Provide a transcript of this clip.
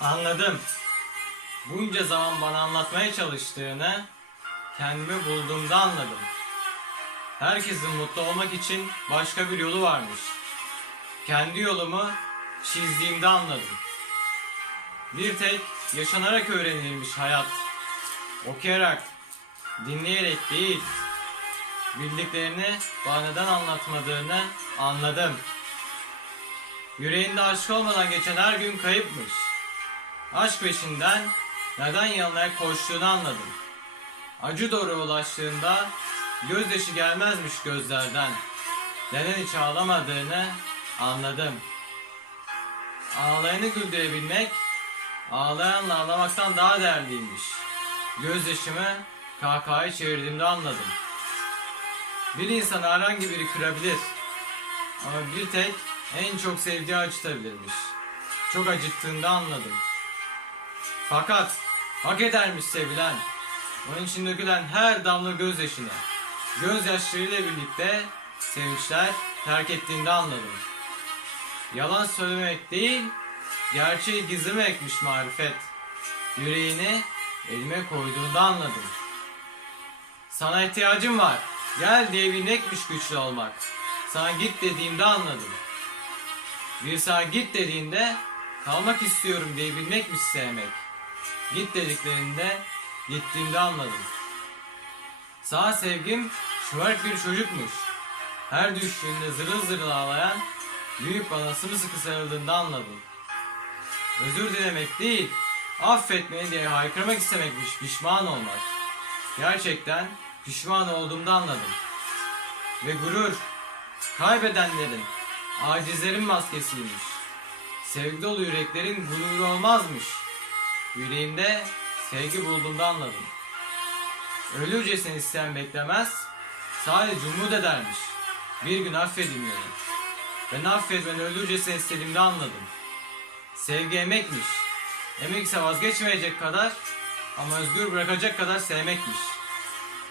Anladım. Bunca zaman bana anlatmaya çalıştığını kendimi bulduğumda anladım. Herkesin mutlu olmak için başka bir yolu varmış. Kendi yolumu çizdiğimde anladım. Bir tek yaşanarak öğrenilmiş hayat. Okuyarak, dinleyerek değil, bildiklerini bana neden anlatmadığını anladım. Yüreğinde aşk olmadan geçen her gün kayıpmış. Aşk peşinden neden yanına koştuğunu anladım. Acı doğru ulaştığında gözyaşı gelmezmiş gözlerden. Neden hiç ağlamadığını anladım. Ağlayanı güldürebilmek, ağlayanla ağlamaktan daha değerliymiş. Gözyaşımı kahkahaya çevirdiğimde anladım. Bir insan herhangi biri kırabilir. Ama bir tek en çok sevdiği acıtabilirmiş. Çok acıttığında anladım. Fakat hak edermiş sevilen. Onun için dökülen her damla gözyaşını, gözyaşlarıyla birlikte sevinçler terk ettiğinde anladım. Yalan söylemek değil, gerçeği gizlemekmiş marifet. Yüreğini elime koyduğunda anladım. Sana ihtiyacım var. Gel diyebilmekmiş güçlü olmak. Sana git dediğimde anladım. Bir sana git dediğinde kalmak istiyorum diyebilmekmiş sevmek. Git dediklerinde gittiğimde anladım. Sana sevgim şımarık bir çocukmuş. Her düştüğünde zırıl zırıl ağlayan, büyük bana sımsıkı sarıldığında anladım. Özür dilemek değil, affetmeyi diye haykırmak istemekmiş pişman olmak. Gerçekten pişman olduğumda anladım. Ve gurur, kaybedenlerin, acizlerin maskesiymiş. Sevgi dolu yüreklerin gururu olmazmış. Yüreğimde sevgi bulduğumda anladım. Ölürcesine isteyen beklemez, sadece umut edermiş. Bir gün beni. Ben affetmeni ölürcesine istediğimde anladım. Sevgi emekmiş. Emekse vazgeçmeyecek kadar ama özgür bırakacak kadar sevmekmiş.